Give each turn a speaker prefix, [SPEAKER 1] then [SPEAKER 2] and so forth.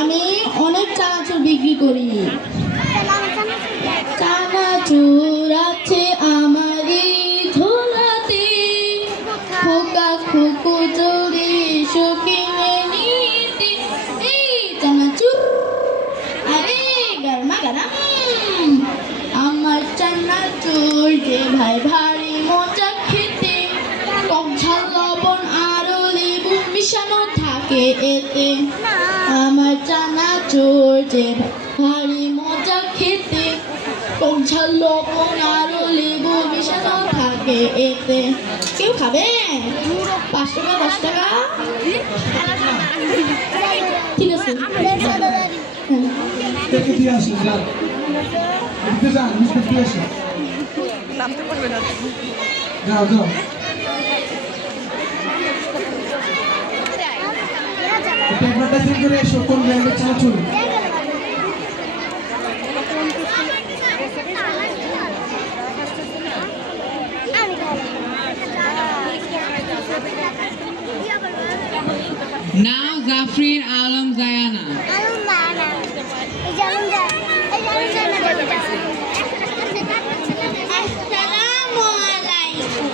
[SPEAKER 1] আমি অনেক চানাচুর বিক্রি করি। চানাচুর আছে আমারই ঝোলাতে খোকা খোকো নিতে এই চানাচুর। আরে আমার চানাচুর যে ভাই ভারী মিশানো থাকে এতে আমার চানাচুর যে ভারী মজা খেতে। ঝাল লবণ আরও লেবু মিশানো থাকে এতে। কেউ খাবেন পাঁচ টাকা দশ টাকা? ঠিক আছে। হ্যাঁ।
[SPEAKER 2] দেখে একটু অ্যাডভার্টাইজিং করে এসো কোন ব্র্যান্ডের চানাচুর
[SPEAKER 3] Now Zafrin Alam Zayana.